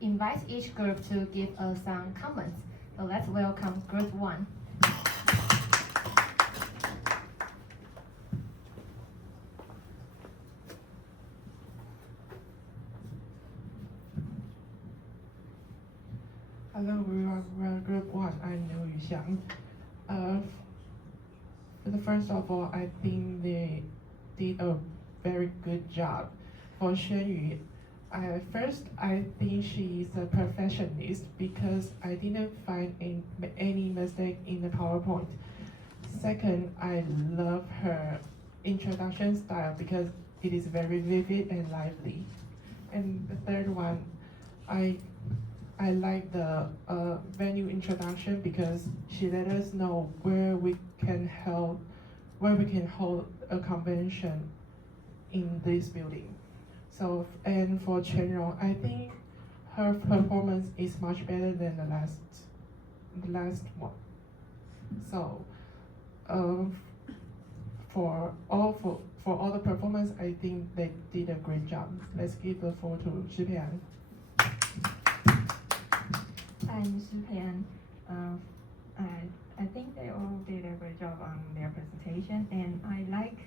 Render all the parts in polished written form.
invite each group to give us some comments. So let's welcome Group 1. Hello everyone, we're Group 1. I'm Liu Yuxiang. First of all, I think they did a very good job. For Xuanyu, I think she is a perfectionist because I didn't find any mistake in the PowerPoint. Second, I love her introduction style because it is very vivid and lively. And the third one, I like the venue introduction because she let us know where we can hold a convention in this building. So, and for Chenrong, I think her performance is much better than the last one. So, for all the performance, I think they did a great job. Let's give the floor to Shipian. I'm Shipian. I think they all did a great job on their presentation, and I like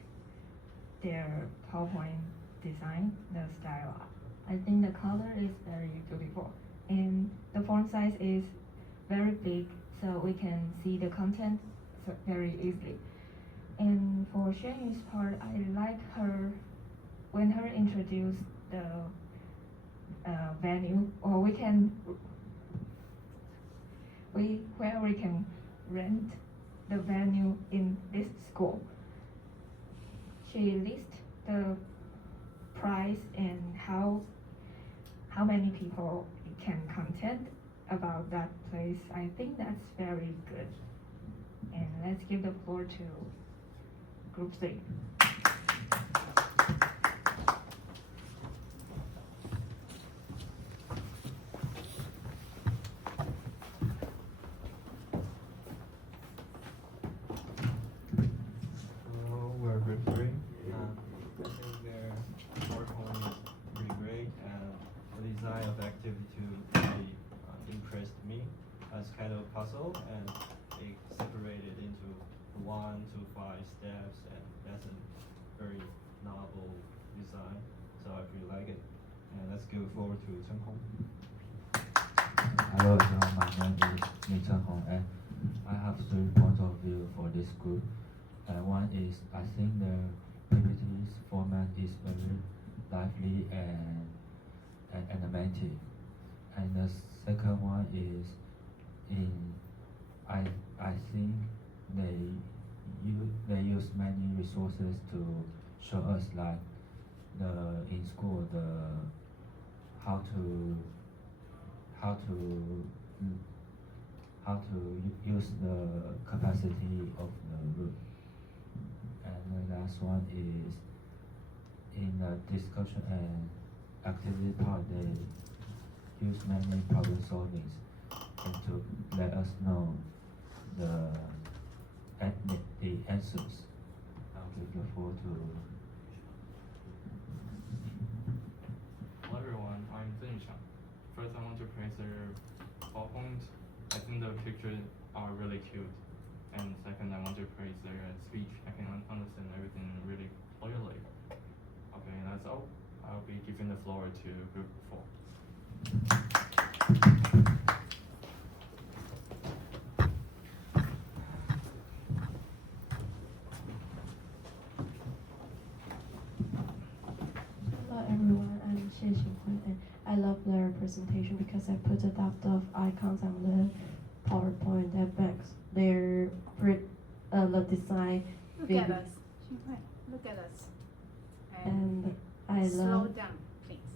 their PowerPoint design, the style. I think the color is very beautiful, and the font size is very big, so we can see the content very easily. And for Xuanyu's part, I like her when her introduced the venue, or we can rent the venue in this school. She lists the price and how many people can content about that place. I think that's very good. And let's give the floor to Group 3. We're Group 3. I think their PowerPoint is pretty great, and the design of the activity really impressed me as kind of a puzzle, and it separated into 1 to 5 steps, and that's a very novel design, so I really like it. And let's go forward to Chen Hong. Hello everyone, my name is Min Chen Hong, and I have 3 points of view for this group. One is, I think the PPT's format is very lively and animated. And the second one is, I think they use many resources to show us, like in school how to use the capacity of the room. And the last one is, in the discussion and activity part, they use many problem solvings and to let us know the answers. I'll give the floor to. Hello everyone, I'm Zhen Shang. First, I want to praise their PowerPoint. I think the pictures are really cute. And second, I want to praise their speech. I can understand everything really clearly. Okay, that's all. I'll be giving the floor to Group 4. Hello everyone, I'm Xie Xinghui, and I love their presentation because I put a lot of icons on the PowerPoint that backs their the design. Look at us. Look at us. And I slow love down, please.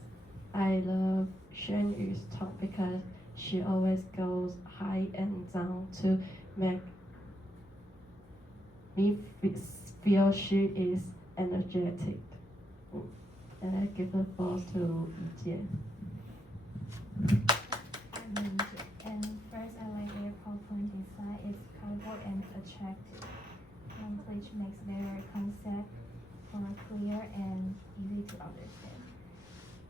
I love Xuanyu's talk because she always goes high and down to make me feel she is energetic. And I give the floor to Yi Jie. And first, I like their PowerPoint design. It's colorful and attractive, which makes their concept more clear and easy to understand.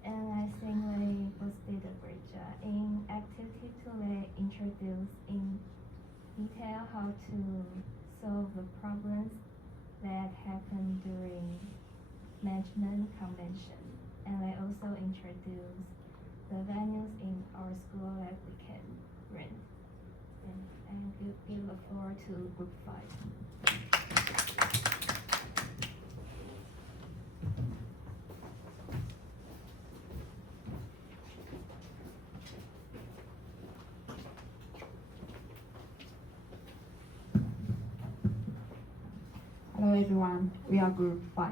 and I think they both did a great job. In activity 2, they introduced in detail how to solve the problems that happen during management convention, and they also introduced the venues in our school that we can rent. And give the floor to group 5. Hello everyone, we are group 5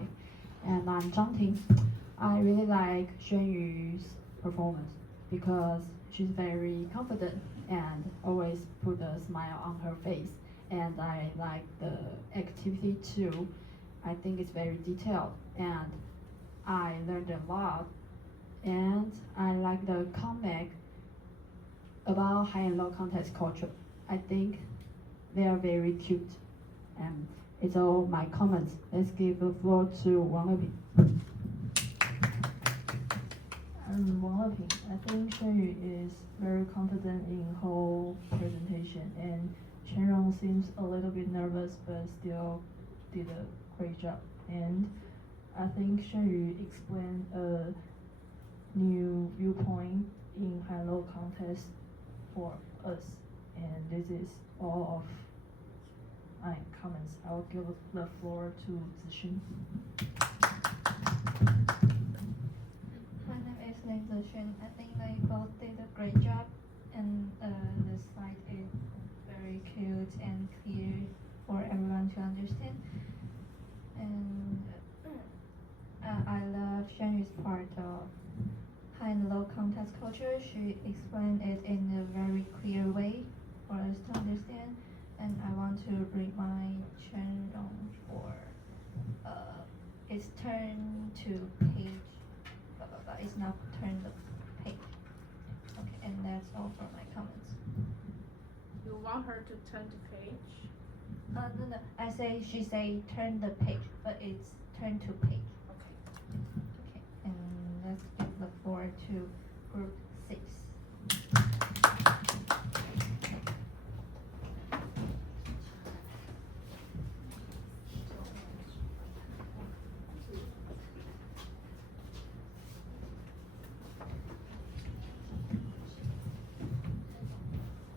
and I'm Zhang Ting. I really like Xuan Yu's performance because she's very confident and always put a smile on her face, and I like the activity too. I think it's very detailed and I learned a lot, and I like the comic about high and low contest culture. I think they are very cute, and it's all my comments. Let's give the floor to Wang Leping. Wang Leping, I think Xuan Yu is very confident in whole presentation, and Chen Rong seems a little bit nervous but still did a great job. And I think Xuan Yu explained a new viewpoint in high-low contest for us, and this is all of my comments. I will give the floor to Zixun. My name is Lin Zixun. I think they both did a great job, and the slide is very cute and clear for everyone to understand. And I love Xuan Yu's part of high and low contest culture. She explained it in a very clear way for us to understand. And I want to remind Chen Rong for it's turn to page, but it's not turn the page. Okay, and that's all for my comments. You want her to turn the page? No, she say turn the page, but it's turn to page. Okay. Okay, and let's give the floor to group 6.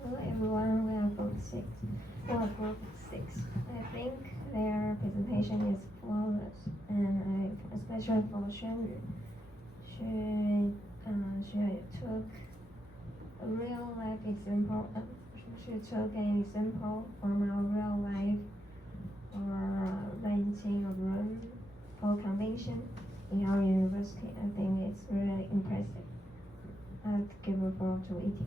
Hello everyone, we are group 6. I think their presentation is flawless, and especially for Xuan Yu. She took a real life example. She took an example from a real life or renting a room for convention in our university. I think it's really impressive. I'd give a floor to Iti.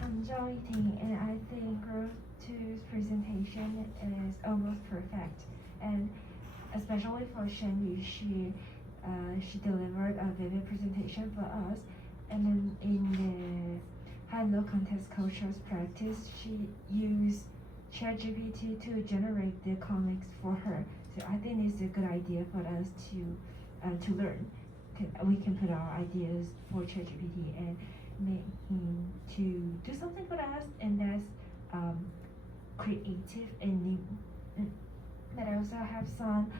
I'm Zhao Yiting, and I think Group 2's presentation is almost perfect. And especially for Shen Yu, she delivered a vivid presentation for us. And then in the high and low contest cultures practice, she used ChatGPT to generate the comics for her. So I think it's a good idea for us to learn. We can put our ideas for ChatGPT and make him to do something for us, and that's creative and new. But I also have some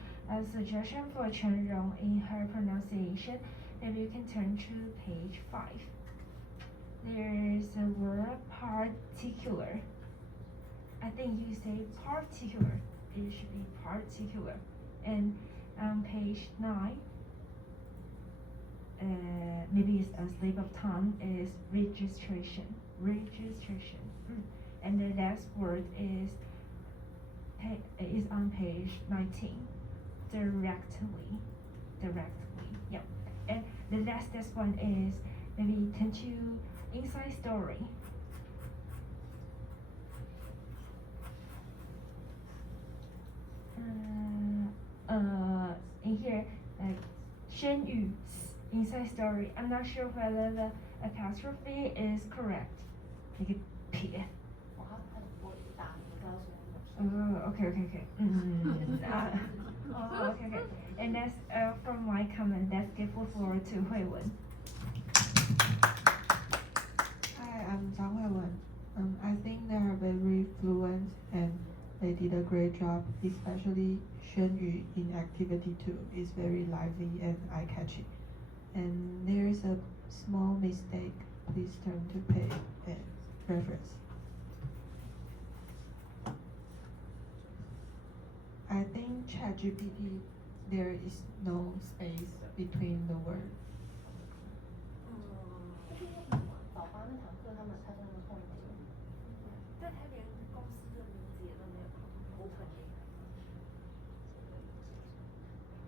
suggestion for Chen Rong in her pronunciation. Maybe you can turn to page 5. There's a word particular. I think you say particular. It should be particular. And on page 9, maybe it's a slip of tongue, is registration. And the last word is on page 19. Directly. Yep. And the last one is maybe turn to inside story. In here, Shen Yu's inside story. I'm not sure whether the apostrophe is correct. 一个撇。Okay. Okay. And that's from my comment. Let's give the floor to Hui-Wen. Hi, I'm Zhang Hui-Wen. I think they are very fluent and they did a great job, especially Xuan Yu in Activity 2 is very lively and eye-catching. And there is a small mistake, please turn to page and reference. I think ChatGPT, there is no space between the words. 早八那堂课他那个空题，但他连公司的名字也都没有 open 给他。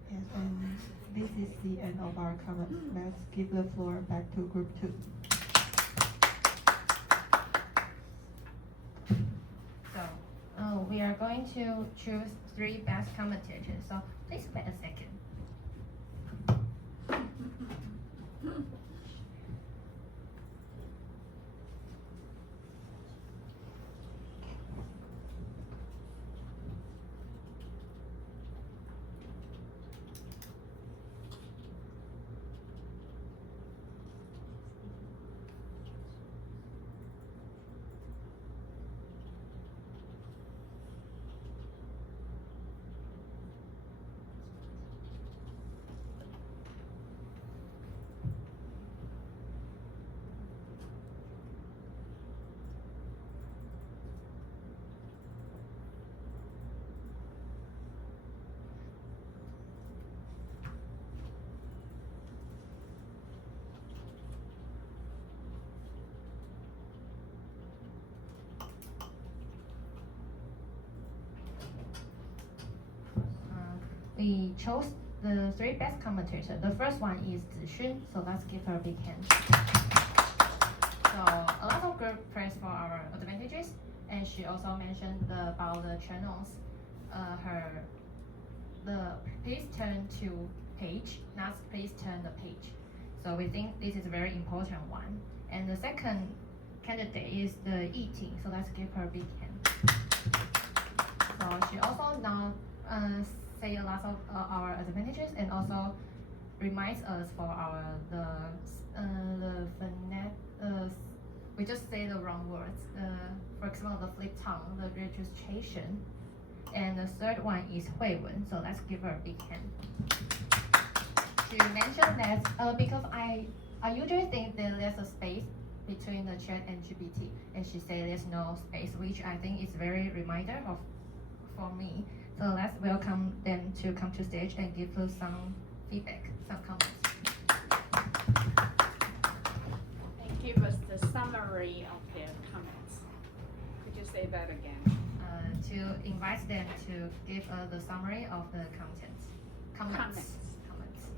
Yes, and this is the end of our comments. Let's give the floor back to Group 2. So, we are going to choose 3 best commentators. So, please wait a second. We chose the 3 best commentators. The first one is Zixun, so let's give her a big hand. So a lot of good praise for our advantages, and she also mentioned about the channels. Please turn to page, not please turn the page. So we think this is a very important one. And the second candidate is the eating, so let's give her a big hand. So she also now say a lot of our advantages and also reminds us for our we just say the wrong words. For example, the flip tongue, the registration. And the third one is Hui-Wen, so let's give her a big hand. She mentioned that because I usually think that there's a space between the chat and GPT, and she said there's no space, which I think is very reminder for me. So let's welcome them to come to stage and give us some feedback, some comments. And give us the summary of their comments. Could you say that again? To invite them to give us the summary of the comments.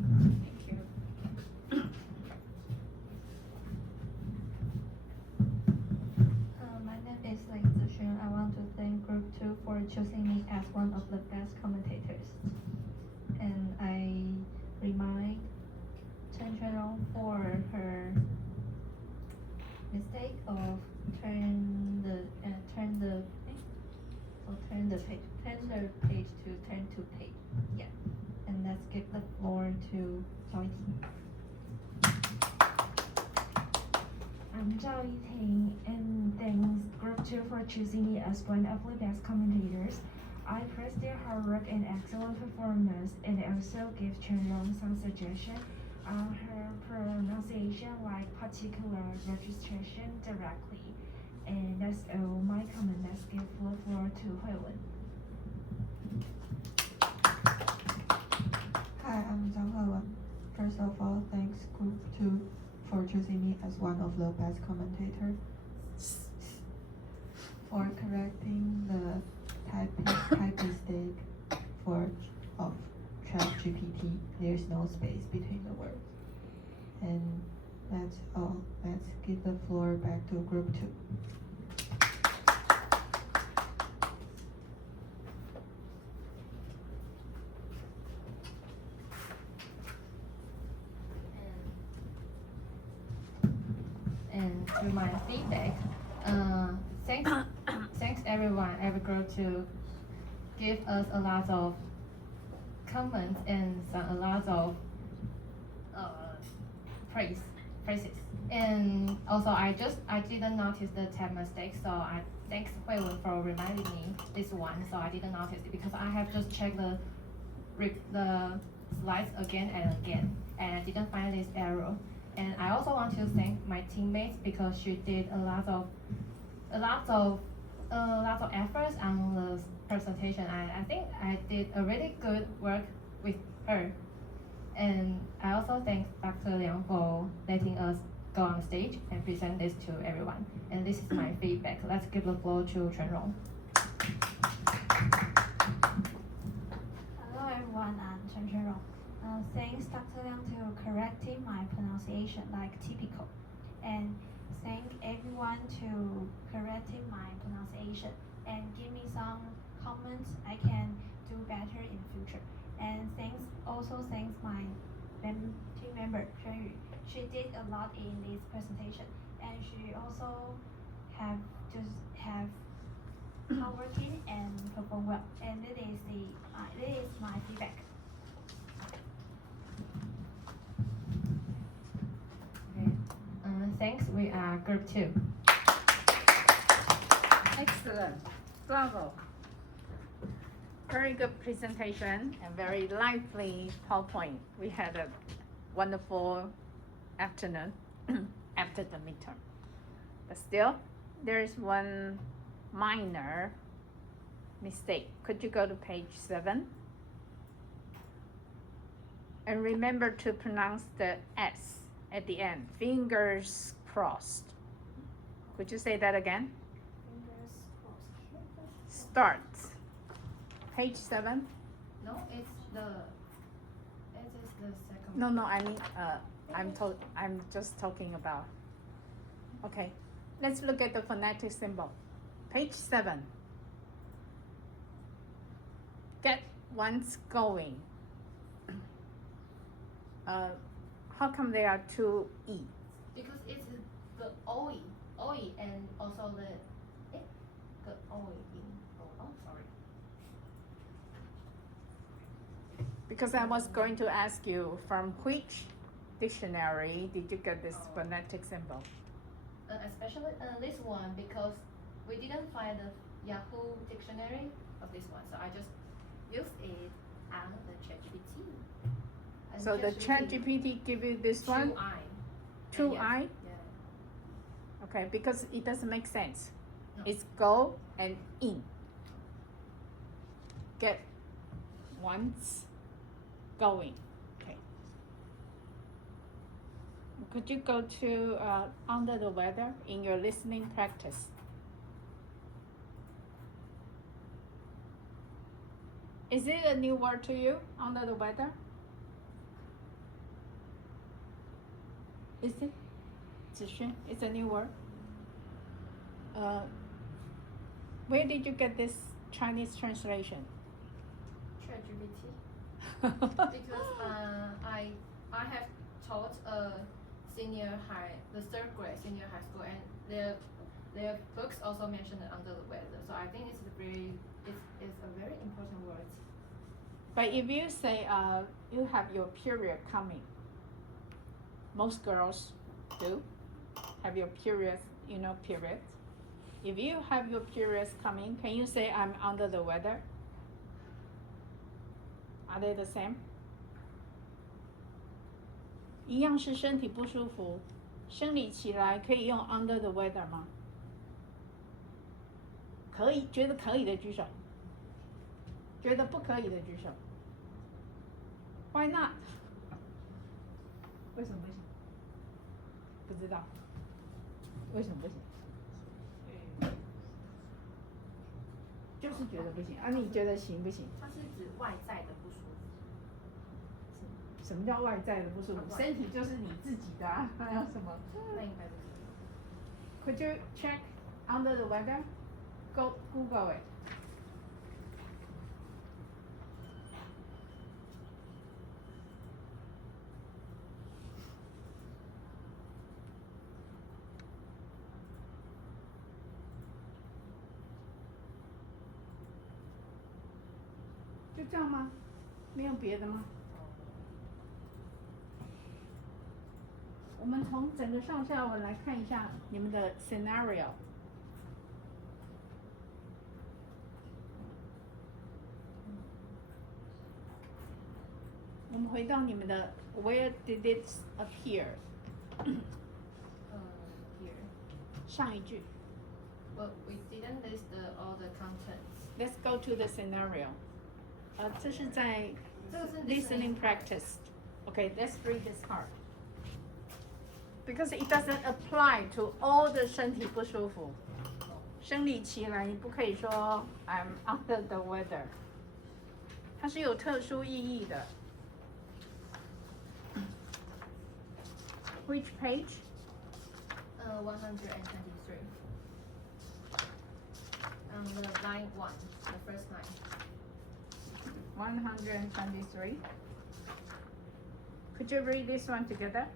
Thank you. My name is Ling Zixun. I want to thank Group 2 for choosing me as one of the best commentators. And I remind Chen Chuanrong for her mistake of turn the page to turn to page. Yeah. And let's give the floor to Zhao Yiting. I'm Zhao Yiting, and thanks Group 2 for choosing me as one of the best commentators. I praise their hard work and excellent performance, and also give Chuanrong some suggestion on her pronunciation, like particular registration directly. And that's all my comment. Let's give the floor to Hui-Wen. Hi, I'm Zhang Hui-Wen. First of all, thanks Group 2 for choosing me as one of the best commentators. For correcting the type mistake of ChatGPT, there's no space between the words. And that's all. Let's give the floor back to Group 2. And to my feedback, thanks everyone, every group to give us a lot of comments and a lot of phrases. And also I didn't notice the tab mistake, so I thanks Hui Wen for reminding me this one, so I didn't notice it because I have just checked the slides again and again, and I didn't find this error. And I also want to thank my teammates because she did a lot of efforts on the presentation. I think I did a really good work with her. And I also thank Dr. Liang for letting us go on stage and present this to everyone. And this is my feedback. Let's give the floor to Chenrong. Hello everyone, I'm Chen Chenrong. Thanks Dr. Liang to correcting my pronunciation like typical. And thank everyone to correcting my pronunciation and give me some comments I can do better in future. And thanks my team member Xuan Yu. She did a lot in this presentation, and she also have hardworking and perform well. And this is my feedback. Okay. Thanks. We are group 2. Excellent. Bravo. Very good presentation and very lively PowerPoint. We had a wonderful afternoon after the midterm. But still, there is one minor mistake. Could you go to page 7? And remember to pronounce the S at the end. Fingers crossed. Could you say that again? Fingers crossed. Start. Page 7. No, it is the second. No, I mean, I'm just talking about. Okay, let's look at the phonetic symbol. Page 7. Get once going. How come there are 2 E? Because it's the OE, and also the OE. Oh, sorry. Because I was going to ask you, from which dictionary did you get this phonetic symbol? Especially this one, because we didn't find the Yahoo dictionary of this one, so I just used it on the ChatGPT. So the ChatGPT give you this one? 2I? Yeah. Okay, because it doesn't make sense. No. It's go and in. Get once going. Okay. Could you go to under the weather in your listening practice? Is it a new word to you, under the weather? Is it? Zixuan, it's a new word. Where did you get this Chinese translation? ChatGPT. Because I have taught the 3rd grade senior high school, and their books also mentioned under the weather. So I think it's a very important word. But if you say you have your period coming, most girls do have your periods, periods. If you have your periods coming, can you say I'm under the weather? Are they the same? 一样是身体不舒服，生理期来可以用 under the weather 吗？可以，觉得可以的举手，觉得不可以的举手。Why not？ 为什么不行？不知道。为什么不行？就是觉得不行啊？你觉得行不行？它是指外在的不舒服。什么叫外在的不舒服？身体就是你自己的啊，还有什么？那应该不是。Could you check under the weather? Go Google it. .就这样吗？没有别的吗？我们从整个上下文来看一下你们的 scenario。我们回到你们的 Where did it appear？ Here. 上一句。But we didn't list all the contents. Let's go to the scenario. 这是在这个是 listening practice. Okay, let's read this part. Because it doesn't apply to all the 身体不舒服。生理期来，你不可以说 I'm under the weather。它是有特殊意义的。Which page? 123. The line 1, the first line. 123. Could you read this one together?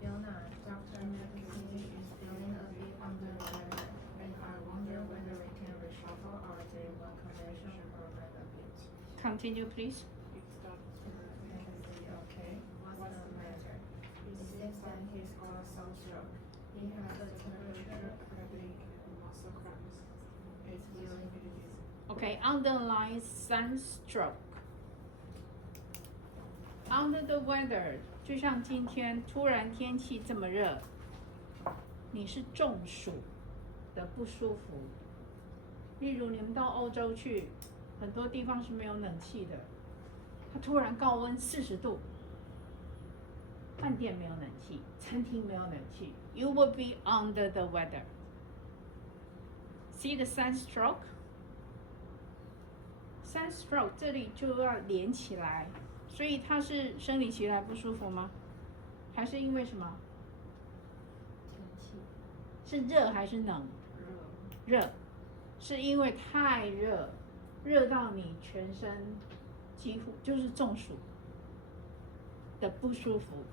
Fiona, Dr. McKinney is feeling a bit under the weather, and I wonder whether we can reshuffle our day one convention program a bit. Continue, please. Okay, what's the matter? It seems that he's got some stroke. He has a temperature, fatigue, and muscle cramps. It's feeling dizzy. Okay, underline sunstroke. Under the weather， 就像今天突然天气这么热，你是中暑的不舒服。例如你们到欧洲去，很多地方是没有冷气的，它突然高温40度，饭店没有冷气，餐厅没有冷气 ，You will be under the weather. See the sunstroke? Sunstroke 这里就要连起来，所以它是生理期来不舒服吗？还是因为什么？是热还是冷？热，是因为太热，热到你全身几乎就是中暑的不舒服，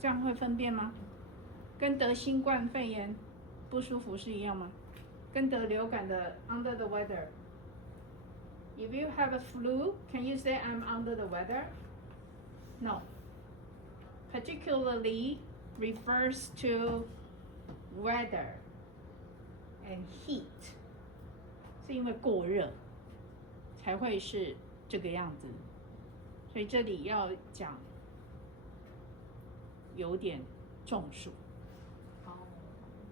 这样会分辨吗？跟得新冠肺炎不舒服是一样吗？跟得流感的 under the weather。If you have a flu, can you say I'm under the weather? No. Particularly refers to weather and heat. 是因为过热才会是这个样子，所以这里要讲有点中暑。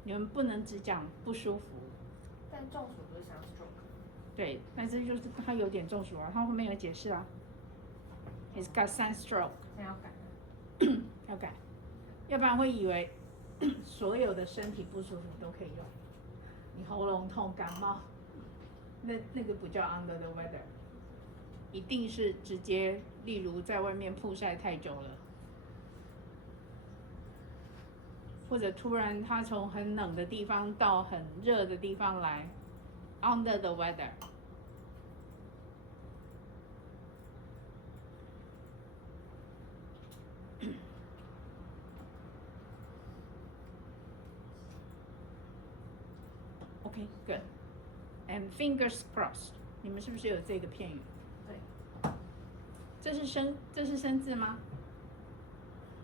你们不能只讲不舒服。但中暑不是像 stroke。对，但是就是他有点中暑啊，他后面有解释啊。He's got sunstroke。那要改。要改，要不然会以为所有的身体不舒服都可以用。你喉咙痛、感冒，那个不叫 under the weather， 一定是直接，例如在外面曝晒太久了，或者突然他从很冷的地方到很热的地方来 ，under the weather。Okay, good. And fingers crossed. 你们是不是有这个片语？对。这是生字吗？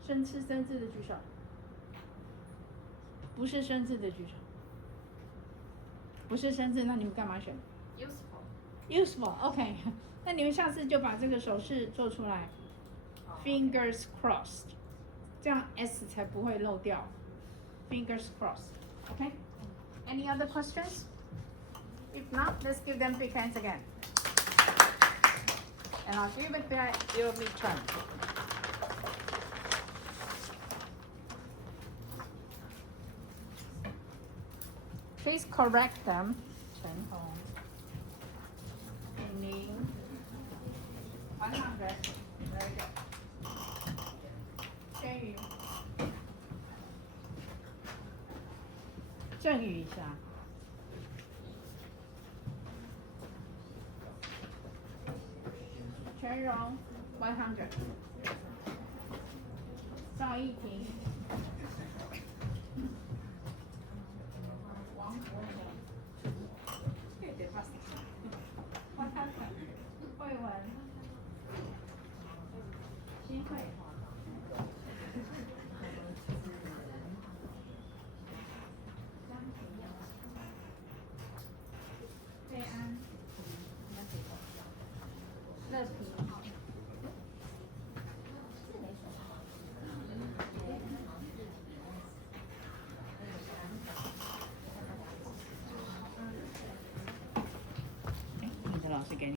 生字的举手。不是生字的举手。不是生字，那你们干嘛选 ？Useful. OK. 那你们下次就把这个手势做出来。Fingers crossed. 这样 S 才不会漏掉。Fingers crossed. OK. Any other questions? If not, let's give them big hands again. And I'll give it back your midterm. Please correct them. 陈红 Ning 100 Very good. 轩宇正语一下。全荣100。赵艺婷